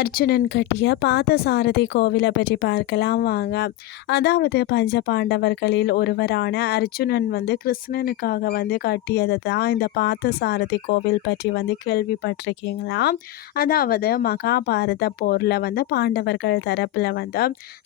அர்ஜுனன் கட்டிய பார்த்தசாரதி கோவிலை பற்றி பார்க்கலாம் வாங்க. அதாவது பஞ்ச பாண்டவர்களில் ஒருவரான அர்ஜுனன் வந்து கிருஷ்ணனுக்காக வந்து கட்டியது தான் இந்த பார்த்தசாரதி கோவில் பற்றி வந்து கேள்விப்பட்டிருக்கீங்களா? அதாவது மகாபாரத போரில் வந்து பாண்டவர்கள் தரப்பில் வந்து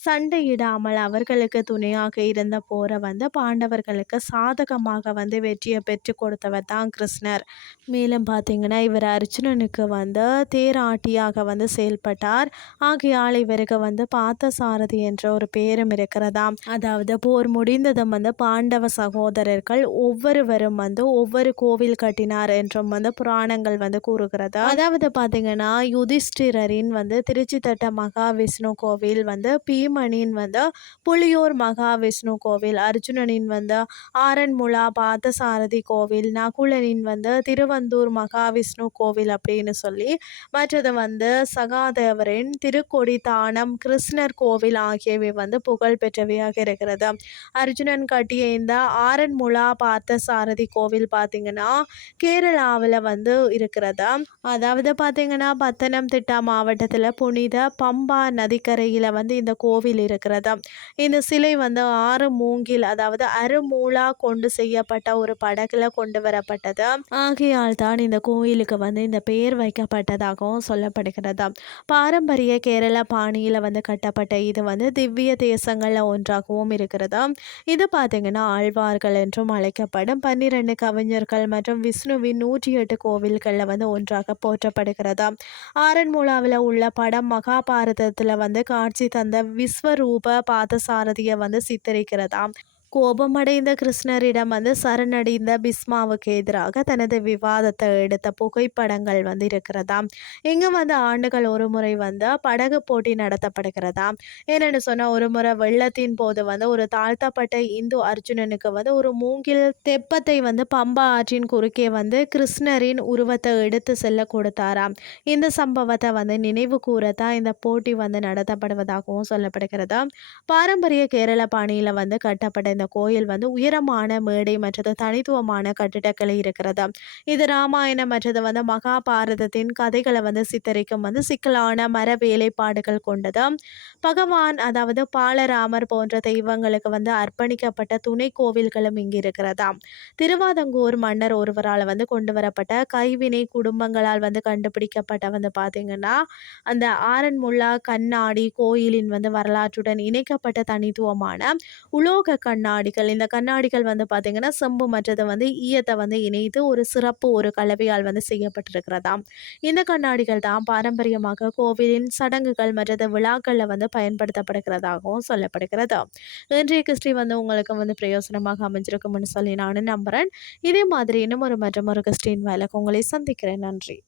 சண்டையிடாமல் அவர்களுக்கு துணையாக இருந்த போரை வந்து பாண்டவர்களுக்கு சாதகமாக வந்து வெற்றியை பெற்று கொடுத்தவர் தான் கிருஷ்ணர். மேலும் பார்த்தீங்கன்னா இவர் அர்ஜுனனுக்கு வந்து தேராட்டியாக வந்து செயல்பட்டார் ஆகையால் இவருக்கு வந்து பார்த்த சாரதி என்ற ஒரு பேரும் இருக்கிறதாம். அதாவது போர் முடிந்ததும் வந்து பாண்டவ சகோதரர்கள் ஒவ்வொருவரும் வந்து ஒவ்வொரு கோவில் கட்டினார் என்றும் வந்து புராணங்கள் வந்து கூறுகிறது? அதாவது பார்த்தீங்கன்னா யுதிஷ்டிரரின் வந்து திருச்சி தட்ட மகாவிஷ்ணு கோவில் வந்து பீமனின் வந்து புலியூர் மகாவிஷ்ணு கோவில் அர்ஜுனனின் வந்து ஆரன்முளா பார்த்தசாரதி கோவில் நகுலனின் வந்து திருவந்தூர் மகாவிஷ்ணு கோவில் அப்படின்னு சொல்லி மற்றது வந்து மாதேவரின் திருக்கொடி தானம் கிருஷ்ணர் கோவில் ஆகியவை வந்து புகழ் பெற்றவையாக இருக்கிறது. அர்ஜுனன் கட்டிய இந்த ஆரன்முலா பார்த்த சாரதி கோவில் பார்த்திங்கன்னா கேரளாவில் வந்து இருக்கிறது. அதாவது பார்த்திங்கன்னா பத்தனம்திட்டா மாவட்டத்தில் புனித பம்பா நதிக்கரையில் வந்து இந்த கோவில் இருக்கிறது. இந்த சிலை வந்து ஆறு மூங்கில் அதாவது அருமூலா கொண்டு செய்யப்பட்ட ஒரு படகுல கொண்டு வரப்பட்டது. ஆகையால் தான் இந்த கோயிலுக்கு வந்து இந்த பெயர் வைக்கப்பட்டதாகவும் சொல்லப்படுகிறது. பாரம்பரிய கேரள பாணியில் வந்து கட்டப்பட்ட இது வந்து திவ்ய தேசங்களில் ஒன்றாகவும் இருக்கிறது? இது பார்த்திங்கன்னா ஆழ்வார்கள் என்றும் அழைக்கப்படும் பன்னிரெண்டு கவிஞர்கள் மற்றும் விஷ்ணுவின் நூற்றி எட்டு கோவில்களில் வந்து ஒன்றாக போற்றப்படுகிறது? ஆரன்மூலாவில் உள்ள படம் மகாபாரதத்தில் வந்து காட்சி தந்த விஸ்வரூப பாதசாரதியை வந்து சித்தரிக்கிறதாம் கோபமடைந்த கிருஷ்ணரிடம் வந்து சரணடைந்த பிஸ்மாவுக்கு எதிராக தனது விவாதத்தை எடுத்த புகைப்படங்கள் வந்து இருக்கிறதா இங்கே வந்து ஆண்டுகள் ஒரு முறை வந்து படகு போட்டி நடத்தப்படுகிறதா என்னென்னு சொன்னால் ஒரு முறை வெள்ளத்தின் போது வந்து ஒரு தாழ்த்தப்பட்ட இந்து அர்ஜுனனுக்கு வந்து ஒரு மூங்கில் தெப்பத்தை வந்து பம்பா ஆற்றின் குறுக்கே வந்து கிருஷ்ணரின் உருவத்தை எடுத்து செல்ல கொடுத்தாராம். இந்த சம்பவத்தை வந்து நினைவு கூறத்தான் இந்த போட்டி வந்து நடத்தப்படுவதாகவும் சொல்லப்படுகிறது பாரம்பரிய கேரள பாணியில் வந்து கட்டப்பட்ட இந்த கோயில் வந்து உயரமான மேடை மற்றது தனித்துவமான கட்டிடக்கலை இருக்கிறது இது ராமாயணம் மற்றது வந்து மகாபாரதத்தின் கதைகளை வந்து சித்தரிக்கும் வந்து சிக்கலான மர வேலைப்பாடுகள் கொண்டது பகவான் அதாவது பாலராமர் போன்ற தெய்வங்களுக்கு வந்து அர்ப்பணிக்கப்பட்ட துணை கோவில்களும் இங்கு இருக்கிறதா திருவாதங்கூர் மன்னர் ஒருவரால் வந்து கொண்டு வரப்பட்ட கைவினை குடும்பங்களால் வந்து கண்டுபிடிக்கப்பட்ட வந்து பார்த்தீங்கன்னா அந்த ஆரன்முல்லா கண்ணாடி கோயிலின் வந்து வரலாற்றுடன் இணைக்கப்பட்ட தனித்துவமான உலோக கண்ணாடி கண்ணாடிகள் இந்த கண்ணாடிகள் வந்து பார்த்திங்கன்னா செம்பு மற்றது வந்து ஈயத்தை வந்து இணைத்து ஒரு சிறப்பு ஒரு கலவையால் வந்து செய்யப்பட்டிருக்கிறதாம். இந்த கண்ணாடிகள் தான் பாரம்பரியமாக கோவிலின் சடங்குகள் மற்றது விழாக்களில் வந்து பயன்படுத்தப்படுகிறதாகவும் சொல்லப்படுகிறது. இன்றைய கிறிஸ்டி வந்து உங்களுக்கு வந்து பிரயோசனமாக அமைஞ்சிருக்கும்னு சொல்லி நான் நம்புகிறேன் இதே மாதிரி இன்னும் ஒரு மற்றும் ஒரு கிறிஸ்டின் வேலைக்கு உங்களை சந்திக்கிறேன். நன்றி.